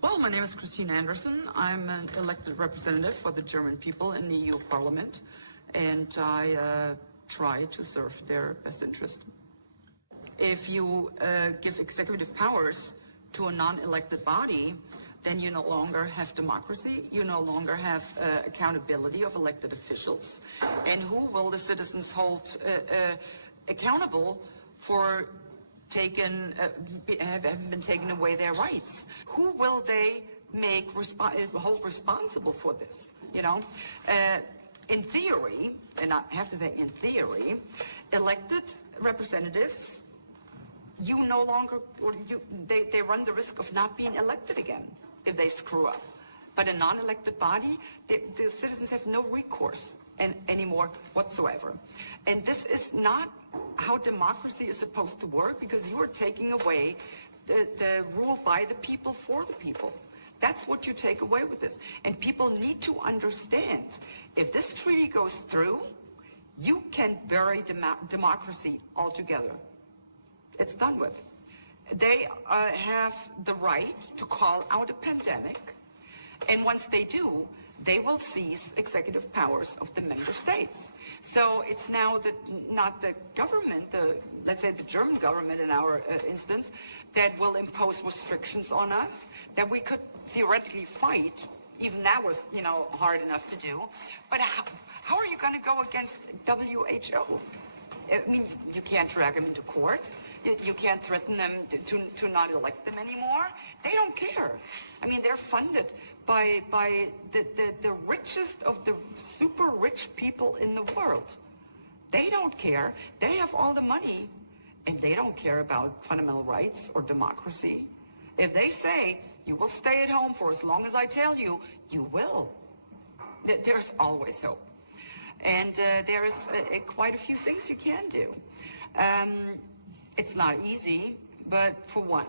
Well, my name is Christine Anderson. I'm an elected representative for the German people in the EU Parliament, and I try to serve their best interest. If you give executive powers to a non-elected body, then you no longer have democracy, you no longer have accountability of elected officials. And who will the citizens hold accountable for having been taken away their rights? Who will they hold responsible for this? You know, in theory, and I have to say in theory, elected representatives, they run the risk of not being elected again if they screw up. But a non-elected body, the citizens have no recourse anymore whatsoever. And this is not how democracy is supposed to work, because you are taking away the rule by the people for the people. That's what you take away with this. And people need to understand, if this treaty goes through, you can bury democracy altogether. It's done with. They have the right to call out a pandemic, and once they do, they will seize executive powers of the member states. So it's now not the government, let's say the German government in our instance, that will impose restrictions on us that we could theoretically fight. Even that was, hard enough to do. But how are you going to go against WHO? I mean, you can't drag them into court. You can't threaten them to not elect them anymore. They don't care. I mean, they're funded by the richest of the super rich people in the world. They don't care. They have all the money, and they don't care about fundamental rights or democracy. If they say, you will stay at home for as long as I tell you, you will. There's always hope. And there's quite a few things you can do. It's not easy, but for one,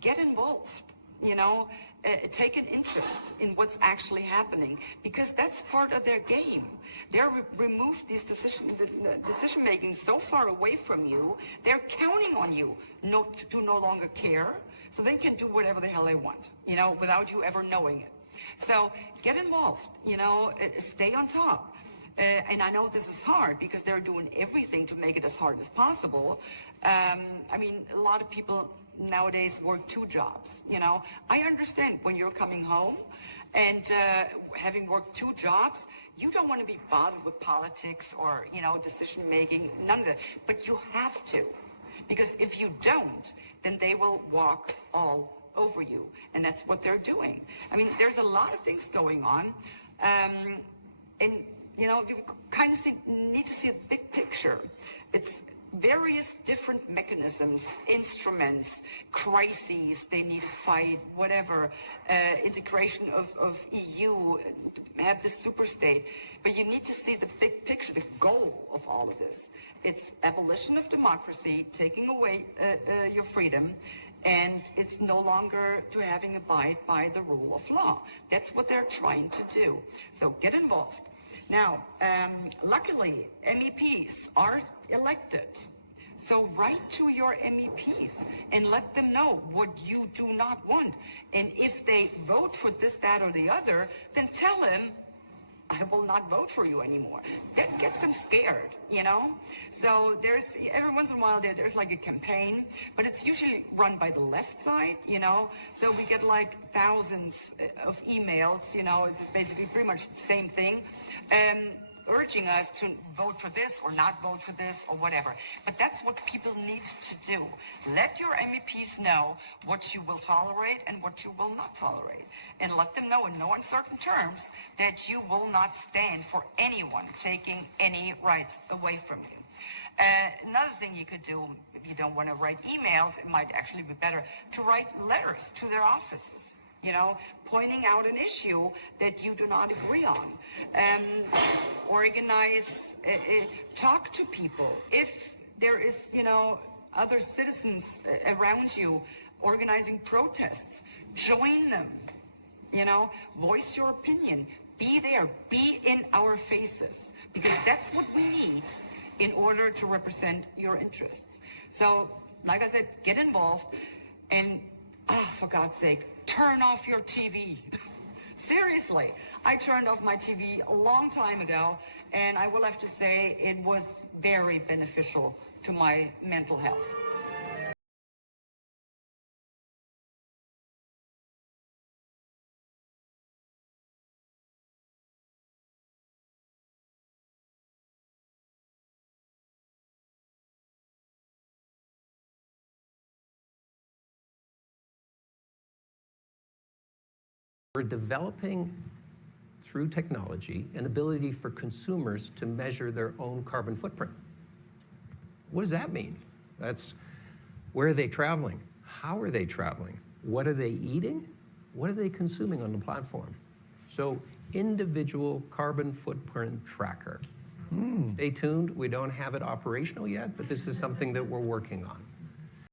get involved. Take an interest in what's actually happening, because that's part of their game. They're removed these decision making so far away from you. They're counting on you to no longer care, so they can do whatever the hell they want, without you ever knowing it. So get involved. Stay on top. And I know this is hard because they're doing everything to make it as hard as possible. I mean, a lot of people nowadays work 2 jobs. I understand when you're coming home and having worked 2 jobs, you don't want to be bothered with politics or, decision making, none of that. But you have to, because if you don't, then they will walk all over you. And that's what they're doing. I mean, there's a lot of things going on. And you kind of need to see the big picture. It's various different mechanisms, instruments, crises they need to fight, whatever, integration of EU, have the super state. But you need to see the big picture, the goal of all of this. It's abolition of democracy, taking away your freedom, and it's no longer to having abide by the rule of law. That's what they're trying to do. So get involved. Now, luckily, MEPs are elected. So write to your MEPs and let them know what you do not want. And if they vote for this, that, or the other, then tell them, I will not vote for you anymore. That gets them scared, So there's, every once in a while, there's like a campaign, but it's usually run by the left side, So we get like thousands of emails, it's basically pretty much the same thing, urging us to vote for this or not vote for this or whatever. But that's what people need to do. Let your MEPs know what you will tolerate and what you will not tolerate. And let them know in no uncertain terms that you will not stand for anyone taking any rights away from you. Another thing you could do, if you don't want to write emails, it might actually be better to write letters to their offices. Pointing out an issue that you do not agree on. Organize, talk to people. If there is, other citizens around you organizing protests, join them, voice your opinion. Be there, be in our faces, because that's what we need in order to represent your interests. So, like I said, get involved and for God's sake, turn off your TV. Seriously, I turned off my TV a long time ago, and I will have to say it was very beneficial to my mental health. We're developing, through technology, an ability for consumers to measure their own carbon footprint. What does that mean? That's where are they traveling? How are they traveling? What are they eating? What are they consuming on the platform? So individual carbon footprint tracker. Stay tuned. We don't have it operational yet, but this is something that we're working on.